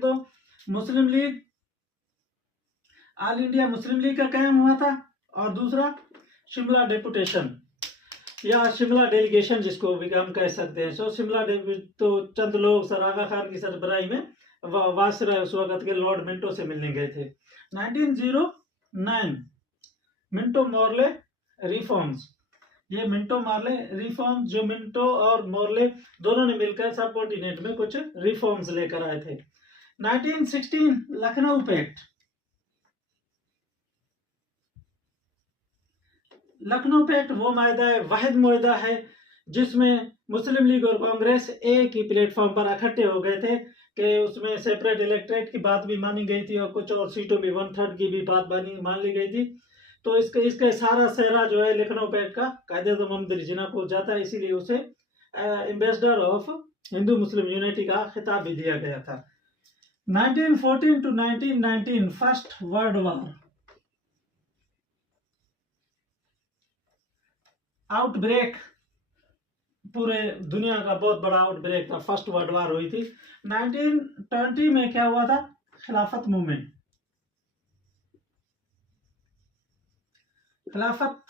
तो मुस्लिम लीग, ऑल इंडिया मुस्लिम लीग का कायम हुआ था, और दूसरा शिमला डेपुटेशन या शिमला डेलीगेशन जिसको भी हम कह सकते हैं। सो शिमला तो चंद लोग सर आगा खान की सरबराही में वायसराय उस वक्त के लॉर्ड मिंटो से मिलने गए थे। 1909 मिंटो मॉर्ले रिफॉर्म्स, ये मिंटो मॉर्ले रिफॉर्म, जो मिंटो और मॉर्ले दोनों ने मिलकर सब कॉन्टिनेंट में कुछ रिफॉर्म्स लेकर आए थे। 1916 लखनऊ पैक्ट, लखनऊ पैक्ट वो मायदा है, वाहिद मुआहदा है जिसमें मुस्लिम लीग और कांग्रेस एक ही प्लेटफॉर्म पर इकट्ठे हो गए थे कि उसमें सेपरेट इलेक्ट्रेट की बात भी मानी गई थी और कुछ और सीटों में 1/3 की भी बात मान ली गई थी। तो इसके इसके सारा सेहरा जो है लखनऊ पैक्ट का कायदे मोहम्मद जिना को जाता है, इसीलिए उसे ambassador of Hindu Muslim unity का खिताब भी दिया गया था। 1914 to 1919 first world war, outbreak, पूरे दुनिया का बहुत बड़ा आउटब्रेक था, फर्स्ट वर्ल्ड वॉर हुई थी। 1920 में क्या हुआ था, खिलाफत मूवमेंट, खिलाफत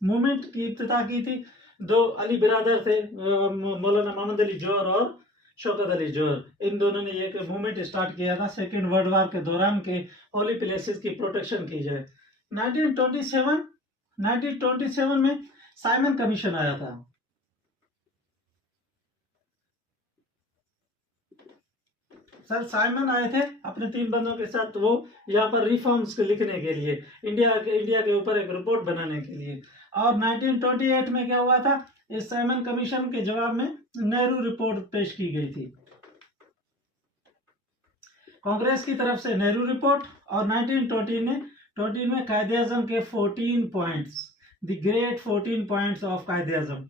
मूवमेंट की इब्तिदा की थी। दो अली बिरादर थे, मौलाना मोहम्मद अली जौहर और शौकत अली जौहर, इन दोनों ने एक मूवमेंट स्टार्ट किया था सेकेंड वर्ल्ड वॉर के दौरान के होली प्लेसेस की प्रोटेक्शन की जाए। 1927 में साइमन कमीशन आया था। सर साइमन आए थे अपने 3 बंदों के साथ, वो यहाँ पर रिफॉर्म्स लिखने के लिए, इंडिया के ऊपर एक रिपोर्ट बनाने के लिए। और 1928 में क्या हुआ था, इस साइमन कमीशन के जवाब में नेहरू रिपोर्ट पेश की गई थी, कांग्रेस की तरफ से नेहरू रिपोर्ट। और 1920 में कायदे आजम के 14 points, the great 14 points of कायदे आजम,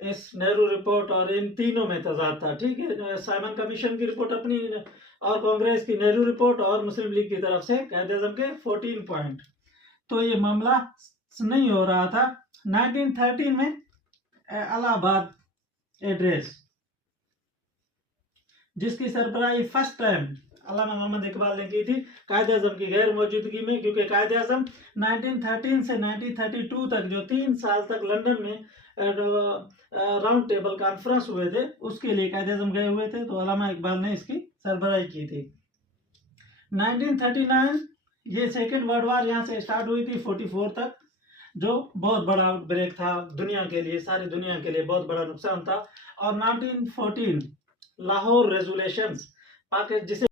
इस नेहरू रिपोर्ट और इन तीनों में तजाद था। ठीक है, साइमन कमीशन की रिपोर्ट अपनी और कांग्रेस की नेहरू रिपोर्ट और मुस्लिम लीग की तरफ से कायदे आजम के 14 पॉइंट। तो ये मामला नहीं हो रहा था। 1913 में इलाहाबाद एड्रेस, जिसकी सरबराही फर्स्ट टाइम अल्लामा मोहम्मद इकबाल ने की थी कायदे आजम की गैर मौजूदगी में, क्योंकि कायदे आजम 1913 से 1932 तक जो 3 साल तक लंदन में राउंड टेबल कॉन्फ्रेंस हुए थे, उसके लिए कायदे आजम गए हुए थे, तो अल्लामा इकबाल ने इसकी सरबराही की थी। 1939 ये सेकेंड वर्ल्ड वॉर यहाँ से स्टार्ट हुई थी 44 तक, जो बहुत बड़ा आउटब्रेक था दुनिया के लिए, सारी दुनिया के लिए बहुत बड़ा नुकसान था। और 1914 लाहौर रेजोल्यूशंस, जिसे